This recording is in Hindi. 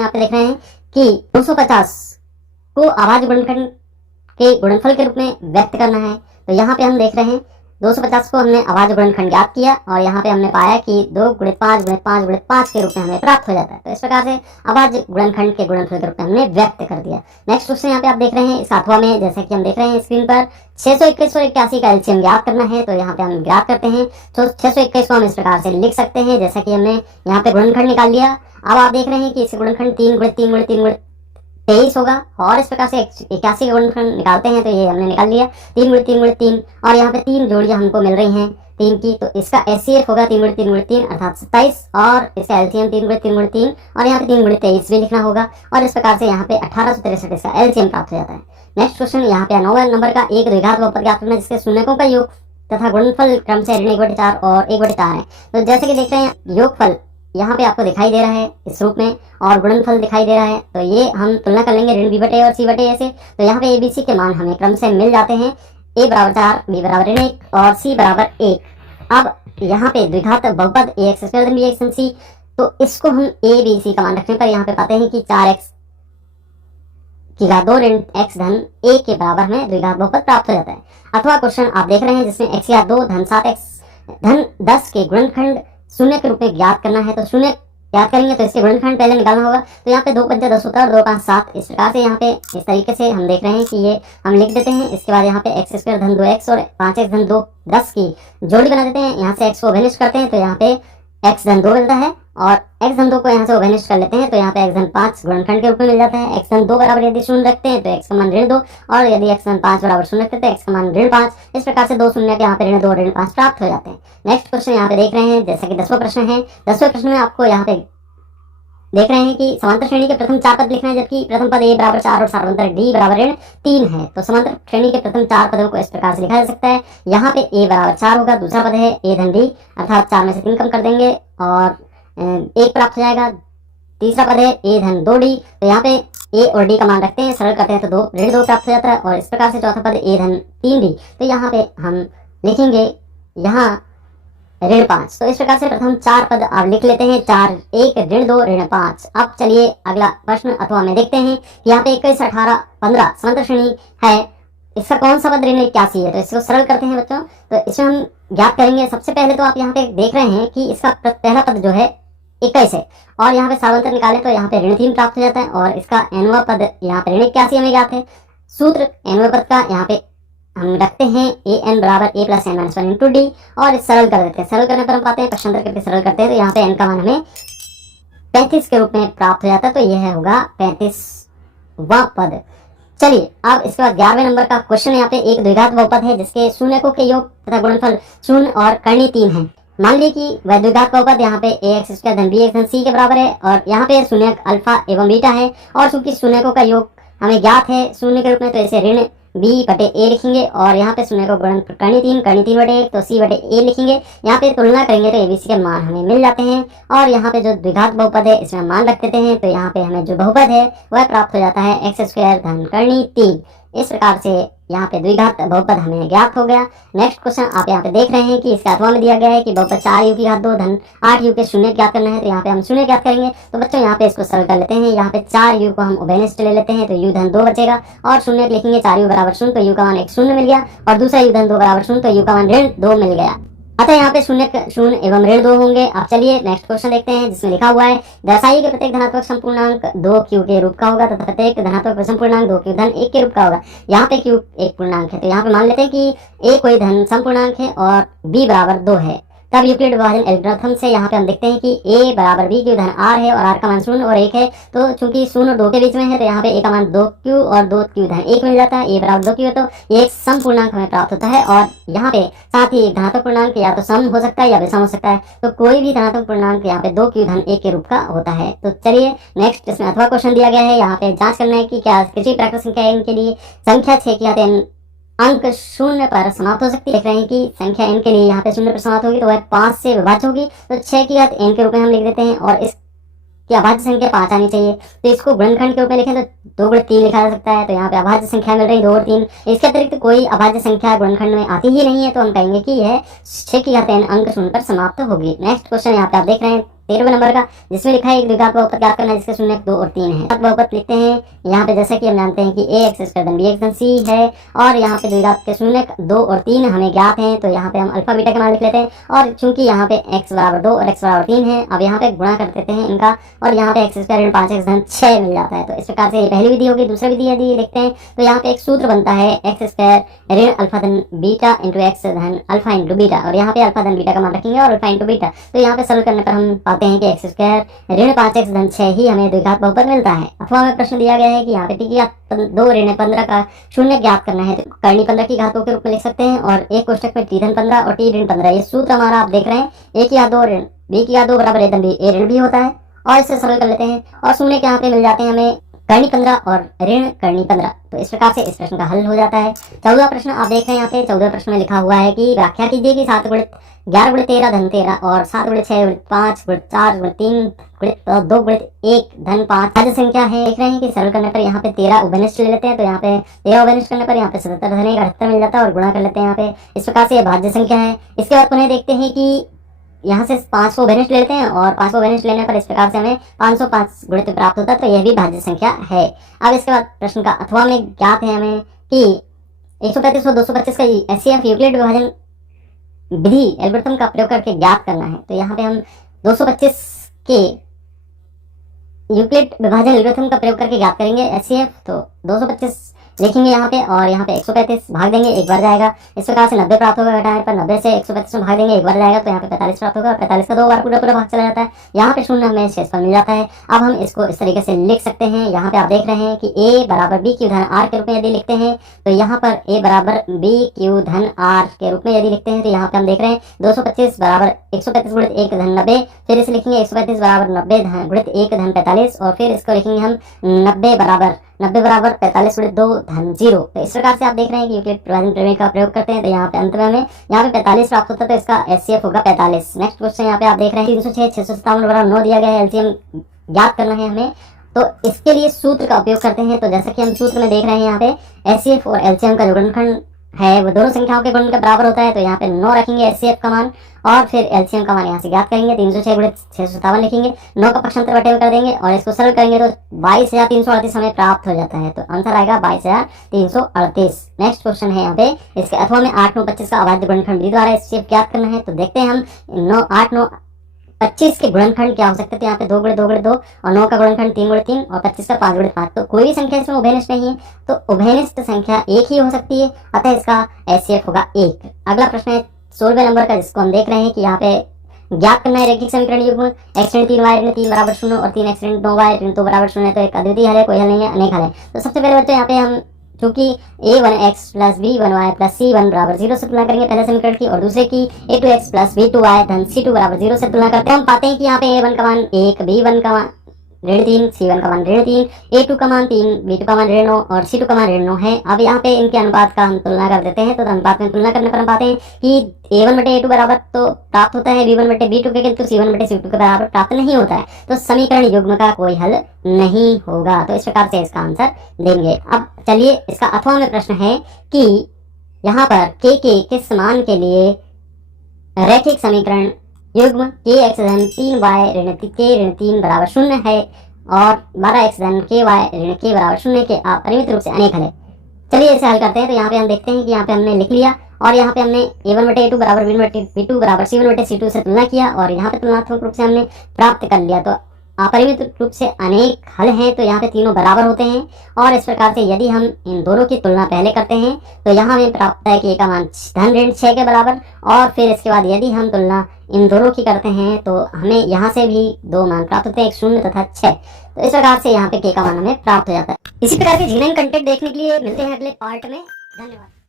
यहाँ पे देख रहे हैं कि 250 को अभाज्य गुणनखंड के गुणनफल के रूप में व्यक्त करना है। तो यहाँ पे हम देख रहे हैं 250 को हमने अभाज्य गुणनखंड ज्ञात किया और यहाँ पे हमने पाया कि 2 × 5 × 5 × 5 के रूप में हमें प्राप्त हो जाता है। तो इस प्रकार से अभाज्य गुणनखंड के गुणनफल के रूप में हमने व्यक्त कर दिया। नेक्स्ट क्वेश्चन यहाँ पे आप देख रहे हैं इसका अथवा में, जैसे कि हम देख रहे हैं स्क्रीन पर 621 और 81 का एलसीएम ज्ञात करना है। तो यहाँ पे हम ज्ञात करते हैं। तो 621 को हम इस प्रकार से लिख सकते हैं, जैसा कि हमने यहाँ पे गुणनखंड निकाल लिया। अब आप देख रहे हैं कि इसके गुणनखंड 3 × 3 × 3 × 23 होगा और इस प्रकार से 81 का गुणनखंड निकालते हैं। तो ये हमने निकाल लिया 3 × 3 × 3 और यहाँ पे 3 जोड़ियां हमको मिल रही हैं 3 की। तो इसका एचसीएफ होगा 3 × 3 × 3 अर्थात 27 और इसका एलसीएम 3 × 3 × 3 और यहाँ पे 3 × 23 भी लिखना होगा और इस प्रकार से यहाँ पे 1863 इसका एलसीएम प्राप्त हो जाता है। नेक्स्ट क्वेश्चन यहाँ पे 9 नंबर का एक द्विघात बहुपद ज्ञात करना जिसके शून्यकों का योग तथा गुणनफल क्रम से ऋण 1/4 और 1/4 है। तो जैसे कि देख रहे हैं योगफल यहाँ पे आपको दिखाई दे रहा है इस रूप में और गुणनफल दिखाई दे रहा है। तो ये हम तुलना कर लेंगे ऋण b/a और c/a से। तो यहाँ पे abc के मान हमें क्रम से मिल जाते हैं, a = 4, b = ऋण 1 और c = 1। अब यहाँ पे द्विघात बहुपद ax² + bx + c, तो इसको हम a b c का मान रखने पर यहाँ पे पाते हैं कि 4x की घात 2 ऋण x धन a के बराबर हमें द्विघात बहुपद प्राप्त हो जाता है। अथवा क्वेश्चन आप देख रहे हैं जिसमें x की घात 2 धन 7x धन 10 के गुणनखंड शून्य के रूप में ज्ञात करना है। तो शून्य ज्ञात करेंगे तो इसके गुणनखंड पहले निकालना होगा। तो यहाँ पे 2 × 5 = 10 होता है और 2 × 5 = 7। इस प्रकार से यहाँ पे इस तरीके से हम देख रहे हैं कि ये हम लिख देते हैं। इसके बाद यहाँ पे x² धन 2x और 5x धन 2 10 की जोड़ी बना देते हैं। यहाँ से x को अभिनिष्ट करते हैं तो यहाँ पे x धन 2 मिलता है और x धन 2 को यहाँ से अभिनिष्ट कर लेते हैं तो यहाँ पे x धन 5 गुणनखंड के रूप में मिल जाता है। x धन 2 बराबर यदि 0 रखते हैं तो x का मान ऋण 2 और यदि x धन 5 बराबर 0 रखते हैं तो x का मान ऋण 5। इस प्रकार से 2 शून्य के यहाँ पे ऋण 2 ऋण 5 प्राप्त हो जाते हैं। नेक्स्ट क्वेश्चन यहाँ पे देख रहे हैं जैसा कि 10वां प्रश्न है। 10वें प्रश्न में आपको यहाँ पे देख रहे हैं कि समांतर श्रेणी के प्रथम 4 पद लिखना है, जबकि प्रथम पद a = 4 और सार्वंतर d = ऋण 3 है। तो समांतर श्रेणी के प्रथम 4 पदों को इस प्रकार से लिखा जा सकता है। यहाँ पे a = 4 होगा, दूसरा पद है a धन d अर्थात 4 में से 3 कम कर देंगे और 1 प्राप्त हो जाएगा। तीसरा पद है a धन 2d, तो यहाँ पे a और d का मान रखते हैं, सरल करते हैं तो 2 ऋण 2 प्राप्त हो जाता है। और इस प्रकार से चौथा पद a धन 3d, तो यहाँ पे हम लिखेंगे यहाँ ऋण 5। तो इस प्रकार से प्रथम 4 पद आप लिख लेते हैं, 4 1 ऋण 2 ऋण 5। अब चलिए अगला प्रश्न अथवा में देखते हैं कि यहाँ पे 21 18 15 समांतर श्रेणी है, इसका कौन सा पद ऋण 81 है। तो इसको सरल करते हैं बच्चों। तो इसमें हम ज्ञात करेंगे। सबसे पहले तो आप यहाँ पे देख रहे हैं कि इसका पहला पद जो है 21 है और यहाँ पे सार्वंतर निकाले तो यहाँ पे ऋण 3 प्राप्त हो जाता है और इसका nवां पद यहाँ पे ऋण 81 हमें ज्ञात है। सूत्र nवें पद का यहाँ पे हम रखते हैं an = a + n - 1 × d और इस सरल कर देते हैं। सरल करने पर हम पाते हैं पक्षांतर करके सरल करते हैं तो यहाँ पे n का मान हमें 35 के रूप में प्राप्त हो जाता है। तो यह होगा 35वां पद। चलिए अब इसके बाद 11वें नंबर का क्वेश्चन। यहाँ पे एक द्विघात बहुपद है जिसके शून्यकों के योग तथा गुणनफल 0 और कर्णी 3 है। मान लीजिए कि वह द्विघात बहुपद यहाँ पे ax² धन bx धन c के बराबर है और यहाँ पे शून्यक अल्फा एवं बीटा है और चूंकि शून्यकों का योग हमें ज्ञात है शून्य के रूप में, तो इसे ऋण b/a लिखेंगे और यहाँ पे शून्य को गुणनफल कर्णी 3/1 तो c/a लिखेंगे। यहाँ पे तुलना करेंगे तो abc के मान हमें मिल जाते हैं और यहाँ पे जो द्विघात बहुपद है इसमें मान रख देते हैं। तो यहाँ पे हमें जो बहुपद है वह प्राप्त हो जाता है x² धन कर्णी 3। इस प्रकार से यहाँ पे द्विघात बहुपद हमें ज्ञात हो गया। नेक्स्ट क्वेश्चन आप यहाँ पे देख रहे हैं कि इसके अथवा में दिया गया है कि बहुपद 4u की घात 2 धन 8u के शून्य ज्ञात करना है। तो यहाँ पे हम शून्य ज्ञात करेंगे। तो बच्चों यहाँ पे इसको सरल कर लेते हैं। यहाँ पे 4u को हम उभयनिष्ठ ले लेते हैं तो u धन 2 बचेगा और शून्य लिखेंगे 4u = 0 तो u का मान 1 0 मिल गया और दूसरा u धन 2 = 0 तो u का मान ऋण 2 मिल गया। अतः यहाँ पे शून्य एवं ऋण 2 होंगे। अब चलिए नेक्स्ट क्वेश्चन देखते हैं जिसमें लिखा हुआ है दर्शाइए कि प्रत्येक धनात्मक संपूर्णांक 2q के रूप का होगा तथा प्रत्येक धनात्मक विषम पूर्णांक 2q धन 1 के रूप का होगा। यहाँ पे q एक पूर्णांक है तो यहाँ पे मान लेते हैं कि a कोई धन संपूर्णांक है और b = 2 है। तब यूक्लिड विभाजन एल्गोरिथम से यहाँ पे हम देखते हैं कि a = b q धन r है और r का मान 0 और 1 है। तो चूंकि 0 और 2 के बीच में है तो यहाँ पे a का मान 2q और 2q धन 1 मिल जाता है। a = 2q है तो ये एक सम पूर्णांक हमें प्राप्त होता है और यहाँ पे साथ ही एक धनात्मक पूर्णांक या तो सम हो सकता है या विषम हो सकता है। तो कोई भी धनात्मक पूर्णांक यहाँ पे 2q धन 1 के रूप का होता है। तो चलिए नेक्स्ट इसमें अथवा क्वेश्चन दिया गया है। यहाँ पे जांच करना है कि क्या किसी प्राकृत संख्या n के लिए संख्या 6 की घात n अंक 0 पर समाप्त हो सकती है। देख रहे हैं कि संख्या n के लिए यहाँ पे 0 पर समाप्त होगी तो वह 5 से विभाज्य होगी। तो 6 की घात n के रूप में हम लिख देते हैं और इसकी अभाज्य संख्या 5 आनी चाहिए। तो इसको गुणनखंड के रूप में लिखें तो 2 × 3 लिखा जा सकता है। तो यहाँ पे अभाज्य संख्या मिल रही 2 और 3। इसके अतिरिक्त कोई अभाज्य संख्या गुणनखंड में आती ही नहीं है तो हम कहेंगे कि यह 6 की घात n अंक 0 पर समाप्त होगी। नेक्स्ट क्वेश्चन यहाँ पे आप देख रहे हैं 13वें नंबर का, जिसमें लिखा है एक द्विघात बहुपद ज्ञात करना है जिसके शून्य 2 और 3 है। बहुपद लिखते हैं यहाँ पे, जैसे कि हम जानते हैं कि ए एक्स स्क्वायर धन बी एक्स धन सी है और यहाँ पे द्विघात के शून्य 2 और 3 हमें ज्ञात हैं, तो यहाँ पे हम अल्फा बीटा के मान लिख लेते हैं। और चूंकि यहाँ पे x बराबर 2 और x बराबर 3 है, अब यहाँ पे गुणा कर देते हैं इनका और यहाँ पे एक्स स्क्वायर ऋण 5x धन 6 मिल जाता है। तो इस प्रकार से ये पहली विधि होगी। दूसरी विधि यदि देखते हैं तो यहाँ पे एक सूत्र बनता है एक्स स्क्वायर ऋण अल्फा धन बीटा इंटू एक्स धन अल्फा इंटू बीटा, और यहाँ पे अल्फा धन बीटा का मान रखेंगे और अल्फा इंटू बीटा, तो यहाँ पे सरल करने पर हम पाते हैं कि एक्स स्क्वायर ऋण 5x धन 6 ही हमें द्विघात बहुपद मिलता है। अथवा हमें प्रश्न दिया गया है कि यहाँ पे टी की घात 2 ऋण 15 का शून्य ज्ञात करना है, तो करनी 15 की घातों के रूप में लिख सकते हैं और एक कोष्टक में टी धन 15 और टी ऋण 15, ये सूत्र हमारा आप देख रहे हैं। ए की घात 2 ऋण बी की घात 2 बराबर ए धन बी, ए ऋण भी होता है और इससे सरल कर लेते हैं और शून्य के यहाँ पे मिल जाते हैं हमें करनी 15 और ऋण करनी 15। तो इस प्रकार से इस प्रश्न का हल हो जाता है। 14वां प्रश्न आप देख रहे हैं यहाँ पे। 14वें प्रश्न में लिखा हुआ है कि व्याख्या कीजिए कि 7 गुणित 11 गुणित 13 धन 13 और 7 गुणित 6 गुणित 5 गुणित 4 गुणित 3 गुणित 2 गुणित 1 धन 5 भाज्य संख्या है। देख रहे हैं कि सरल करने पर यहाँ पे 13 उभयनिष्ठ ले लेते हैं, तो यहाँ पे 13 उभयनिष्ठ करने पर यहाँ पे 77 धन 78 मिल जाता है और गुणा कर लेते हैं यहाँ पे। इस प्रकार से ये भाज्य संख्या है। इसके बाद पुनः देखते हैं कि यहाँ से 5 को उभयनिष्ठ लेते हैं और 5 को उभयनिष्ठ लेने पर इस प्रकार से हमें 505 गुणित प्राप्त होता है, तो यह भी भाज्य संख्या है। अब इसके बाद प्रश्न का अथवा में ज्ञात है हमें कि 135 और 225 का एचसीएफ यूक्लिड विभाजन विधि एल्गोरिथम का प्रयोग करके ज्ञात करना है। तो यहाँ पे हम 225 के यूक्लिड विभाजन एल्गोरिथम का प्रयोग करके ज्ञात करेंगे एचसीएफ। तो 225 लिखेंगे यहाँ पे और यहाँ पे 135 भाग देंगे, एक बार जाएगा। इस प्रकार से 90 प्राप्त होगा, घटाने पर 90 से 135 में भाग देंगे, एक बार जाएगा, तो यहाँ पे 45 प्राप्त होगा। 45 का 2 बार पूरा भाग चला जाता है, यहाँ पे शून्य हमें शेषफल मिल जाता है। अब हम इसको इस तरीके से लिख सकते हैं। यहाँ पे आप देख रहे हैं कि a बराबर b क्यू धन r के रूप में यदि लिखते हैं तो यहाँ पर a बराबर b क्यू धन r के रूप में यदि लिखते हैं तो यहाँ पे हम देख रहे हैं 225 बराबर 135 गुणित 1 धन 90, फिर इसे लिखेंगे 135 बराबर 90 गुणित 1 धन 45 और फिर इसको लिखेंगे हम 90 बराबर 45 गुणित 2 धन 0। तो इस प्रकार से आप देख रहे हैं कि यूक्लिड विभाजन प्रमेय का प्रयोग करते हैं, तो यहाँ पे अंत में हमें यहाँ पे 45 प्राप्त होता है, तो इसका एचसीएफ होगा 45। नेक्स्ट क्वेश्चन यहाँ पे आप देख रहे हैं 306 657 बराबर 9 दिया गया है, एलसीएम ज्ञात करना है हमें। तो इसके लिए सूत्र का उपयोग करते हैं। तो जैसा कि हम सूत्र में देख रहे हैं यहाँ पे एचसीएफ और एलसीएम का जो गुणनखंड है वो दोनों संख्याओं के गुणन के बराबर होता है, तो यहाँ पे 9 रखेंगे एचसीएफ का मान और फिर एलसीएम का मान यहाँ से ज्ञात करेंगे। 306 गुणित 657 लिखेंगे, 9 का पक्षांतर बटे में कर देंगे और इसको सरल करेंगे तो 22,338 हमें प्राप्त हो जाता है। तो आंसर आएगा 22,338। नेक्स्ट क्वेश्चन है यहाँ पे, इसके अथवा में 8 9 25 का अभाज्य गुणनखंड विधि द्वारा एचसीएफ ज्ञात करना है। तो देखते हैं हम 8 9 25 के गुणनखंड क्या हो सकते हैं। तो यहाँ पे 2 गुणित 2 गुणित 2 और 9 का गुणनखंड 3 गुणित 3 और 25 का 5 गुणित 5। तो कोई भी संख्या इसमें उभयनिष्ठ नहीं है, तो उभयनिष्ठ संख्या एक ही हो सकती है, अतः इसका एचसीएफ होगा 1। अगला प्रश्न है 16वें नंबर का, जिसको हम देख रहे हैं कि यहाँ पे ज्ञात करना है रैखिक समीकरण युग्म x ऋण 3y ऋण 3 बराबर 0 और 3x ऋण 9y ऋण 2 बराबर 0 है। तो एक अद्वितीय हल है, कोई हल नहीं है, अनेक हल है। तो सबसे पहले बच्चों यहाँ पे हम चूंकि a1x plus b1y plus c1 बराबर 0 से तुलना करेंगे पहले समीकरण की, और दूसरे की a2x प्लस b2y धन c2 बराबर 0 से तुलना करते हैं। हम पाते हैं कि यहाँ पे a1 का मान 1, b1 का मान ऋण 3, c1 का मान ऋण 3, a2 का मान 3, b2 का मान ऋण 9 और c2 का मान ऋण 9 है। अब यहाँ पे इनके अनुपात का हम तुलना कर देते हैं। तो अनुपात में तुलना करने पर हम पाते हैं कि a1 बटे a2 बराबर तो प्राप्त होता है b1 बटे b2 के, किंतु c1 बटे c2 के बराबर प्राप्त नहीं होता है, तो समीकरण युग्म का कोई हल नहीं होगा। तो इस प्रकार से इसका आंसर देंगे। अब चलिए इसका अथवा में प्रश्न है कि यहाँ पर k के किस मान के लिए रैखिक समीकरण युग्म kx धन 3y ऋण k ऋण 3 बराबर 0 है और 12x धन ky ऋण k बराबर 0 के अपरिमित रूप से अनेक हल है। चलिए इसे हल करते हैं। तो यहाँ पे हम देखते हैं कि यहाँ पे हमने लिख लिया और यहाँ पे हमने a1 बटे a2 बराबर b1 बटे b2 बराबर c1 बटे c2 से तुलना किया और यहाँ पे तुलनात्मक रूप से हमने प्राप्त कर लिया। तो अपरिमित रूप से अनेक हल हैं, तो यहाँ पे तीनों बराबर होते हैं और इस प्रकार से यदि हम इन दोनों की तुलना पहले करते हैं तो यहाँ हमें प्राप्त है कि a का मान धन ऋण 6 के बराबर, और फिर इसके बाद यदि हम तुलना इन दोनों की करते हैं तो हमें यहाँ से भी 2 मान प्राप्त होते हैं, एक 0 तथा 6। तो इस प्रकार से यहाँ पे k का मान हमें प्राप्त हो जाता है। इसी प्रकार के जीएनएन कंटेंट देखने के लिए मिलते हैं अगले पार्ट में। धन्यवाद।